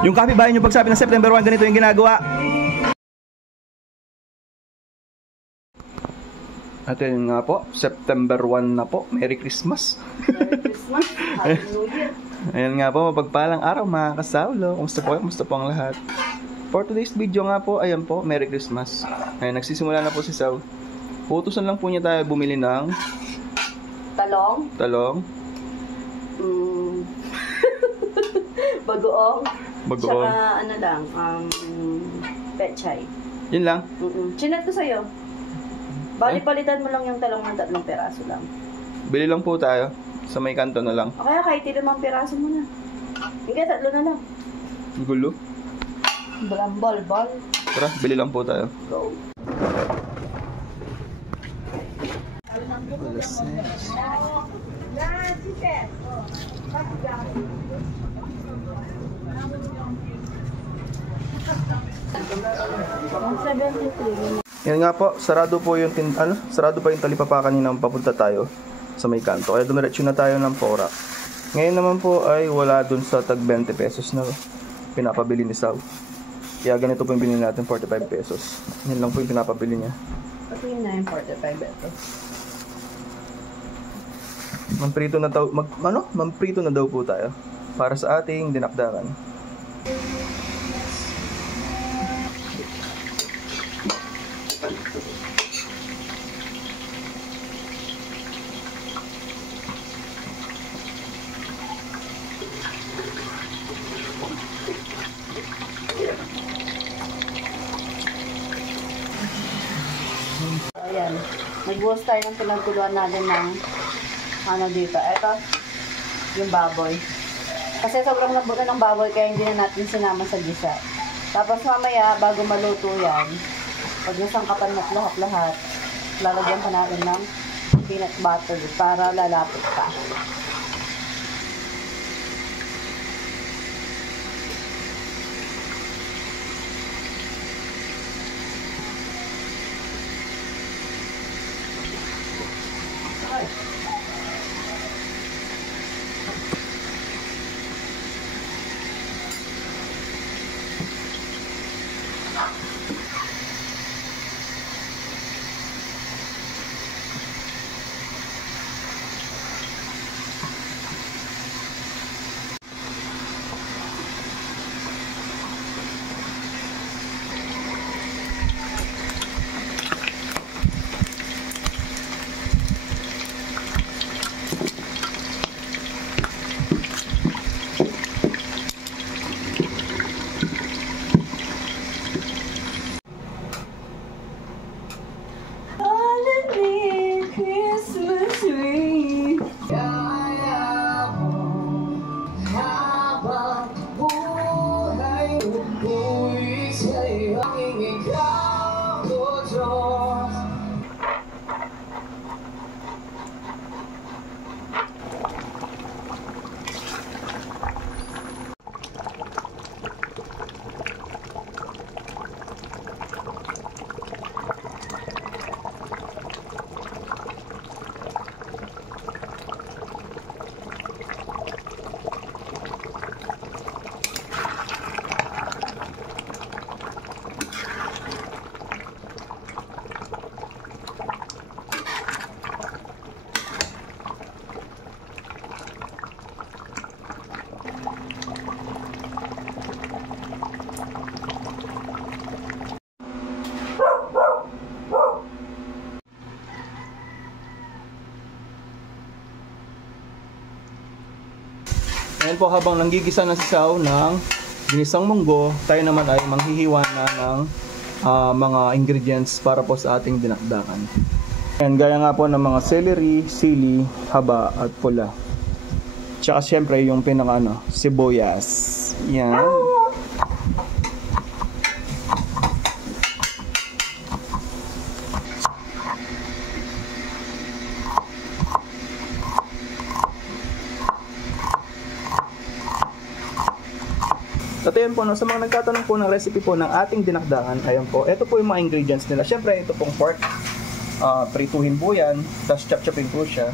Yung kapitbahay nyo pagsabi ng September 1, ganito yung ginagawa. At yun nga po, September 1 na po. Merry Christmas. Merry Christmas. Happy New Year. Ayan nga po, mapagpalang araw mga kasaulo. Kumusta po? Kumusta po ang lahat? For today's video nga po, ayan po, Merry Christmas. Ayan, nagsisimula na po si Sau. Utusan lang po niya tayo bumili ng talong. Bagoong. Bagoong. Tsaka ano lang, pechay. Yun lang. Chinat ko sa'yo. Bali, palitan mo lang yung talong ng 3 peraso lang. Bili lang po tayo. Sa may kanto na lang. O kaya kahit 5 peraso mo na. Hindi, 3 na lang. Gulo. Bal. Tara, bili lang po tayo. Go. Yan nga po, sarado po yung sarado pa yung talipapa kanina papunta tayo sa may kanto. Kaya dumiretso na tayo ng Pora. Ngayon naman po ay wala dun sa tag 20 pesos na pinapabili ni Sau. Kaya ganito po yung binili natin, 45 pesos. Yan lang po yung pinapabili niya. Pati yun na yung 45 ito. Mamprito na daw po tayo para sa ating dinakdakan. Ayan. Nagbuhos tayo ng pinagkuluan natin ng ano dito. Ito, yung baboy. Kasi sobrang nabuto ng baboy kaya hindi na natin sinama sa gisa. Tapos mamaya, bago maluto yan, pag nasangkapan na lahat, lalagyan pa natin ng peanut butter para lalapit pa. Ayan po, habang nanggigisa na si Sau ng ginisang munggo, tayo naman ay manghihiwa na ng mga ingredients para po sa ating dinakdakan. Ayan, gaya nga po ng mga celery, sili, haba at pula. Tsaka syempre yung sibuyas. Yan. At ayun po, sa mga nagtatanong po ng recipe po ng ating dinakdakan, ayun po, ito po yung mga ingredients nila. Siyempre, ito pong pork, prituhin po yan, tapos chop-chopin po siya.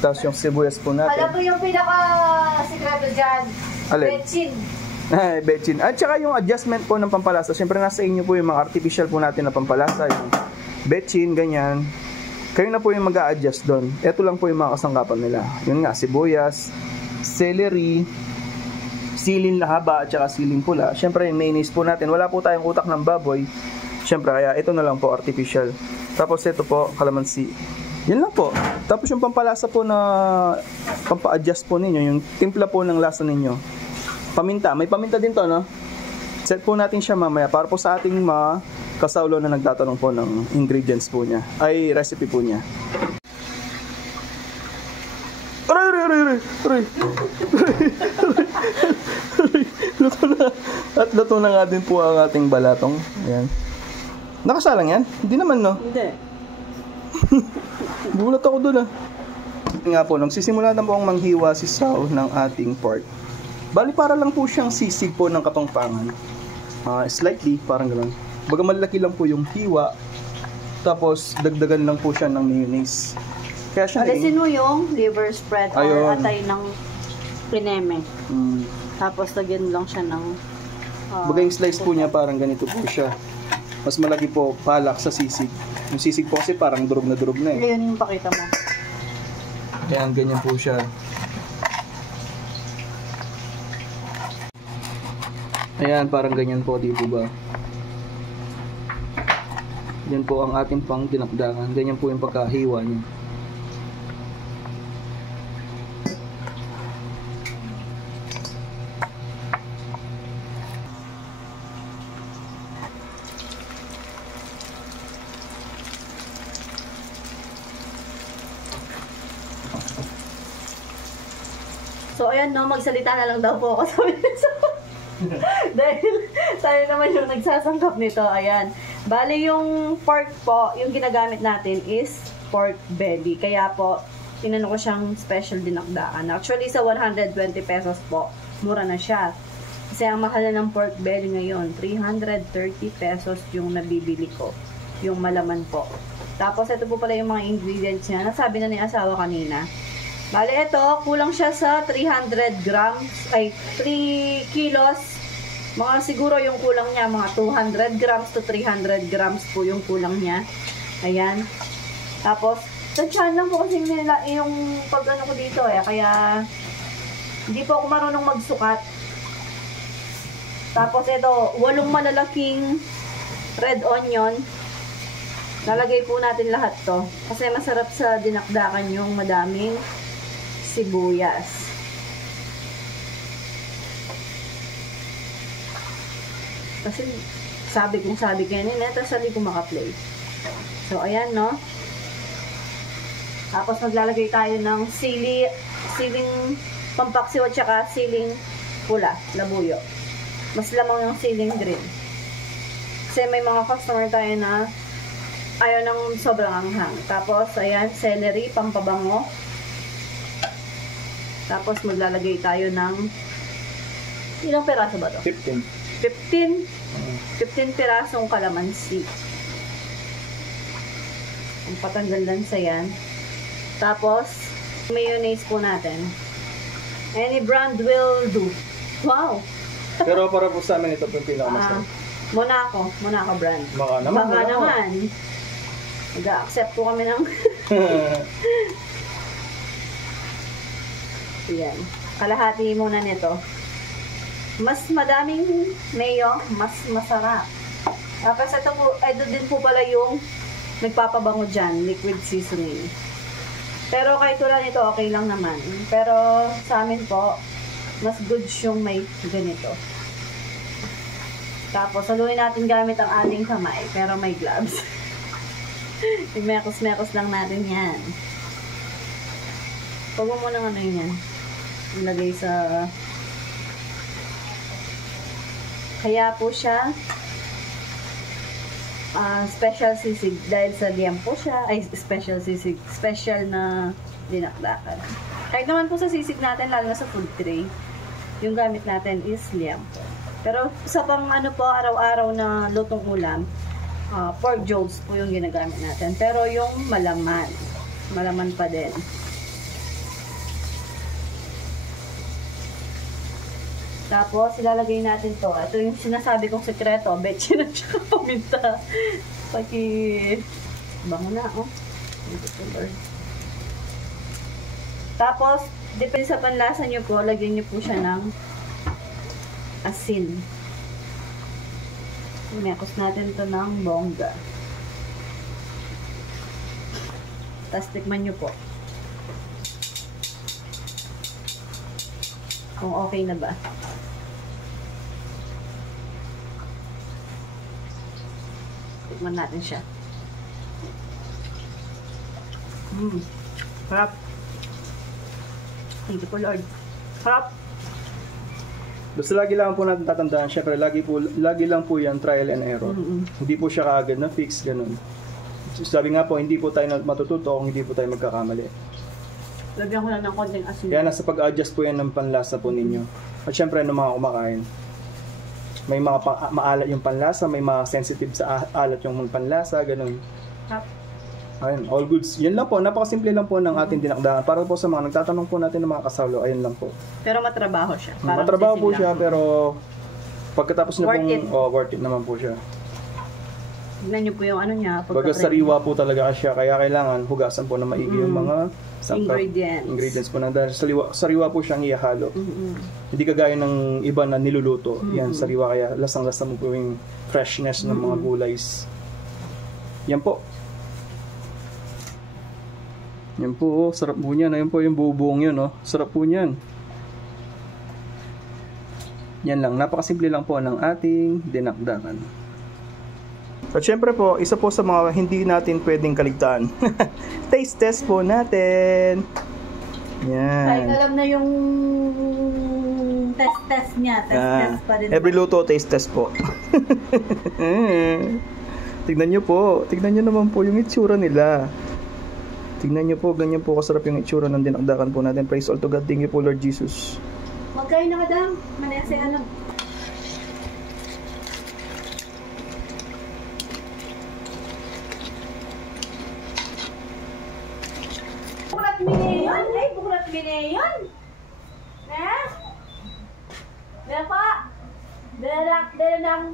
Tapos yung sibuyas po natin. Alam mo yung pinaka-sikreto dyan? Alin? Betchin. Ay, betchin. At saka yung adjustment po ng pampalasa, syempre nasa inyo po yung mga artificial po natin na pampalasa, yung betchin, ganyan. Kayo na po yung mag-a-adjust doon. Ito lang po yung mga kasangkapan nila. Yun nga, sibuyas, celery, siling haba at saka siling pula. Syempre yung mayonnaise po natin, wala po tayong utak ng baboy. Syempre kaya ito na lang po artificial. Tapos ito po, kalamansi. Yan lang po. Tapos yung pampalasa po na pampa-adjust po ninyo, yung timpla po ng lasa ninyo. Paminta, may paminta din to, no? Set po natin siya mamaya para po sa ating mga kasawlo na nagtatanong po ng ingredients po niya, ay recipe po niya. Aray. Luto na. At luto na nga din po ang ating balatong. Ayan. Nakasalang yan? Hindi naman, no? Hindi. Bulat ako doon, ah. Nga po, nagsisimula na po ang manghiwa si Sao ng ating pork. Bali, para lang po siyang sisig po ng kapangpangan. Slightly, parang gano'n. Baga malaki lang po yung hiwa. Tapos, dagdagan lang po siya ng mayonnaise. Kaya siya Alisin mo yung liver spread or Ayun. atay ng pineme. Mm. Tapos, lagyan lang siya ng... Baga yung slice po niya parang ganito po siya. Mas malaki po palak sa sisig. Yung sisig po kasi parang durog na eh. Ngayon yung pakita mo. Kaya ganyan po siya. Ayan, parang ganyan po, di po ba? Yan po ang ating pang dinakdakan. Ganyan po yung pagkahiwa niya. So, ayan no, magsalita na lang daw po ako sa dahil tayo naman yung nagsasangkap nito. Ayan. Bali yung pork po, yung ginagamit natin is pork belly. Kaya po, inano ko siyang special dinakdakan. Actually, sa 120 pesos po, mura na siya. Kasi ang mahal na ng pork belly ngayon, 330 pesos yung nabibili ko. Yung malaman po. Tapos, ito po pala yung mga ingredients niya. Nasabi na ni asawa kanina. Bali, ito, kulang siya sa 300 grams, ay, 3 kilos. Mga siguro yung kulang niya, mga 200 grams to 300 grams po yung kulang niya. Ayan. Tapos, tansyahan lang po kasi nila yung pag-ano ko dito eh. Kaya, hindi po ako marunong magsukat. Tapos, ito, 8 malalaking red onion. Nalagay po natin lahat to. Kasi masarap sa dinakdakan yung madaming sibuyas. Kasi sabi kanina, tapos sabi ko maka-play. So, ayan, no? Tapos maglalagay tayo ng siling pampaksiw at saka siling pula, labuyo. Mas lamang yung siling green. Kasi may mga customer tayo na ayaw ng sobrang anghang. Tapos, ayan, celery, pampabango. Tapos maglalagay tayo ng ilang peraso ba to? 15 pirasong kalamansi. Ang patanggal lang sa yan. Tapos mayonnaise po natin. Any brand will do. Wow! Pero para po sa amin ito po yung pinakamasarap. Monaco brand. Baka naman. Baka naman. Nag-accept po kami ng yan. Kalahati muna nito. Mas madaming mayo, mas masarap. Tapos ito din po pala yung nagpapabango dyan, liquid seasoning. Pero kahit wala nito, okay lang naman. Pero sa amin po, mas good yung may ganito. Tapos haluin natin gamit ang ating kamay, pero may gloves. Mekos-mekos lang natin yan. Huwag mo muna ano yan. Ilagay sa... Kaya po siya special sisig dahil sa liempo siya. Ay, special sisig. Special na dinakdakan. Kahit naman po sa sisig natin, lalo na sa food tray, yung gamit natin is liempo. Pero sa pang ano po, araw-araw na lutong ulam, pork jolts po yung ginagamit natin. Pero yung malaman pa din. Tapos, ilalagay natin to. Ito yung sinasabi kong sekreto. Betchin at saka paminta. Bango na, oh. Tapos, depende sa panlasa nyo po, lagyan nyo po siya ng asin. Mekos natin to ng bongga. Tapos, tikman nyo po. Kung okay na ba. Tikman natin siya. Sarap. Thank you po, Lord. Sarap. Basta lagi lang po natin tatandaan, syempre lagi lang po yan trial and error. Hindi po siya kaagad na fix, ganun. Sabi nga po, hindi po tayo matututo kung hindi po tayo magkakamali. Lagyan ko lang ng konting asin. Kaya nasa pag-adjust po yan ng panlasa po ninyo. At syempre, ng mga kumakain, may mga maalat yung panlasa, may mga sensitive sa alat yung panlasa, ganun. Ayun, all goods. Yan lang po, napakasimple lang po ng ating dinakdakan. Para po sa mga nagtatanong po natin ng mga kasalo, ayun lang po. Pero matrabaho siya. Matrabaho po siya, pero pagkatapos na pong, worth it naman po siya. Tignan niyo po yung ano niya. Baga sariwa po talaga siya, kaya kailangan hugasan po na maigi yung mga ingredients po na dahil sariwa po siyang ihalo. Hindi kagaya ng iba na niluluto. Yan, sariwa, kaya lasang-lasa mo po yung freshness ng mga gulays. Yan po. Yan po, oh, sarap po niyan. Ayan po yung bubuong yun, oh. Sarap po niyan. Yan lang, napakasimple lang po ng ating dinakdakan. At syempre po, isa po sa mga hindi natin pwedeng kaligtaan. Taste test po natin. Yan. Kahit alam na yung test niya. Test pa rin. Every luto, taste test po. Tignan nyo po. Tignan nyo naman po yung itsura nila. Tignan nyo po, ganyan po kasarap yung itsura ng dinakdakan po natin. Praise all to God. Thank you po, Lord Jesus. Magkain na kadam. Manese alam. Bukurat miniyon. Eh? Dapa. Darak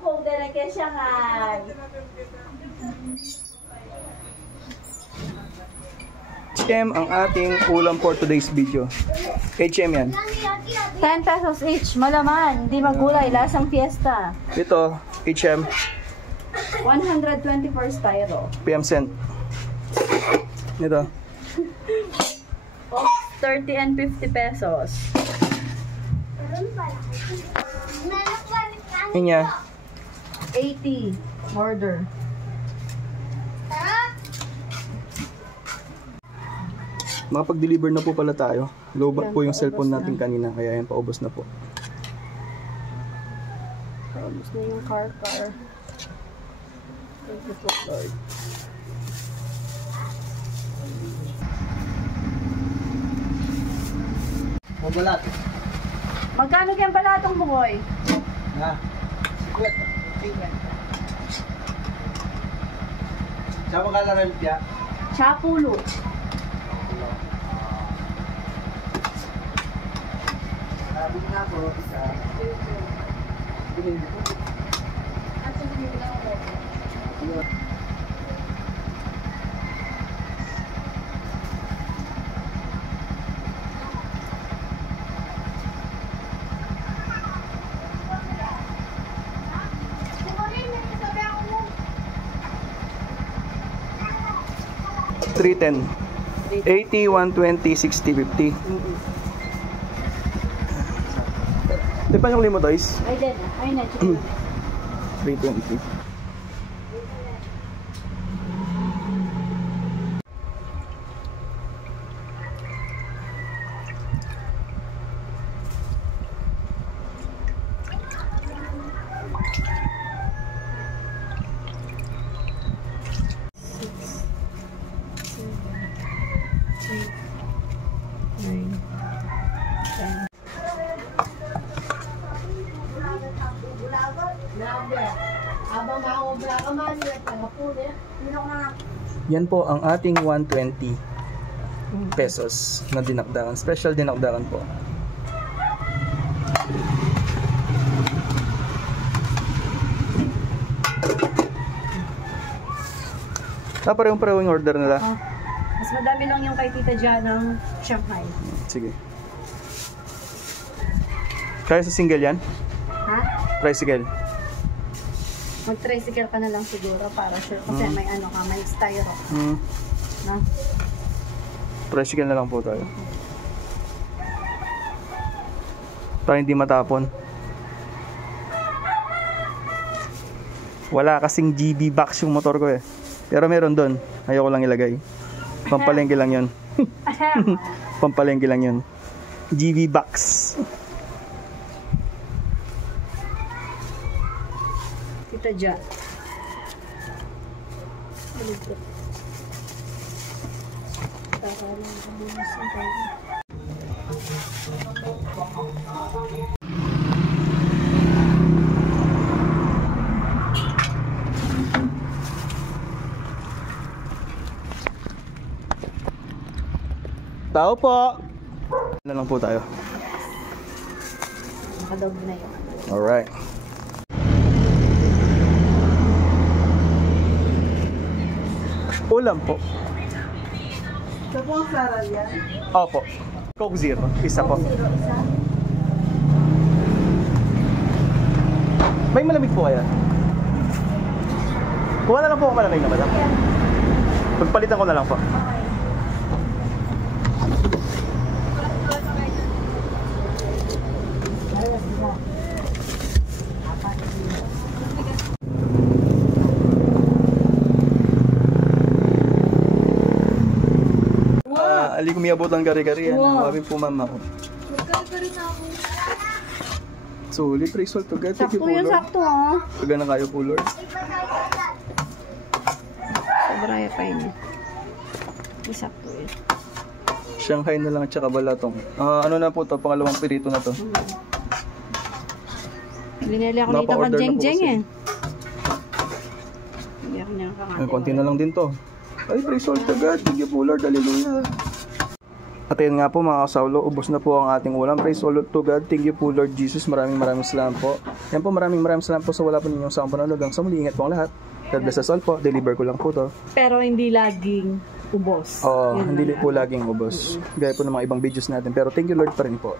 kong darak siya nga. HM ang ating ulam for today's video. HM yan. 10 pesos each. Malaman. Hindi magulay. Lasang fiesta. Ito, HM. 124 styro. PM cent. Ito. 30 and 50 pesos. Inya. 80. Order. Makapag-deliver na po pala tayo. Lobat po yung cellphone natin kanina, kaya yan, paubos na po. Paubos na yung car. Thank you po, Lord. Balat. Magkano kayang balatong bukoy? Ha? Siya magkala rin siya? Chapulo. Sabi nga po, isa. Binili ko. At binili lang ako. $3.10. 80, 120, 60, 50. Di pa yung limo, toys? Ay, din. Ay, na. 320. Yan po ang ating 120 pesos na dinakdakan. Special dinakdakan po. Parehong-pareho yung order nila. Mas madami lang yung kay Tita Jan ng Shanghai. Sige. Kaya sa single yan? Ha? Tricycle. Mag-tricycle ka na lang siguro para sure. Kasi may ano ka, may styro. Na? Tricycle na lang po tayo. Para hindi matapon. Wala kasing GB box yung motor ko eh. Pero meron doon. Ayoko lang ilagay. Pampalengke lang yun. Pampalengke lang yun. GB box. Tita Jan. Tao po. Na lang po tayo. Nakadog na yun. Alright. Ulam po. Ito po ang saral yan. Opo. Coke Zero. Isa po. May malamig po kaya? Kuha na lang po ako malamig na madam. Pagpalitan ko na lang po. Ali ko miyabot ang gari-gari yan. Wow. Wabi po mama ko. Magkakari na ako. Sulit, result to get. Thank you Sakto po yun, Lord. sakto ah. Pagka na kayo po Lord. Sobraya pa yun. Sakto yun. Shanghai na lang at saka balatong. Ano na po to? Pangalawang pirito na to. Lineli ako dito Napa-order kang na po Jeng-Jeng kasi. eh. Hindi ako niya kakati. Konti na lang din to. Ay, praise Lord to God. Thank you po Lord. Hallelujah. At ayun nga po mga kasawlo, ubos na po ang ating ulam. Praise Lord to God. Thank you po Lord Jesus. Maraming salamat po. Yan po, maraming salamat po sa wala po ninyong sa panonood. Hanggang sa muli, ingat po ang lahat. God bless us all po. Deliver ko lang po to. Pero hindi laging ubos. Oo, Yun hindi lang. po laging ubos. Gaya po ng mga ibang videos natin. Pero thank you Lord pa rin po.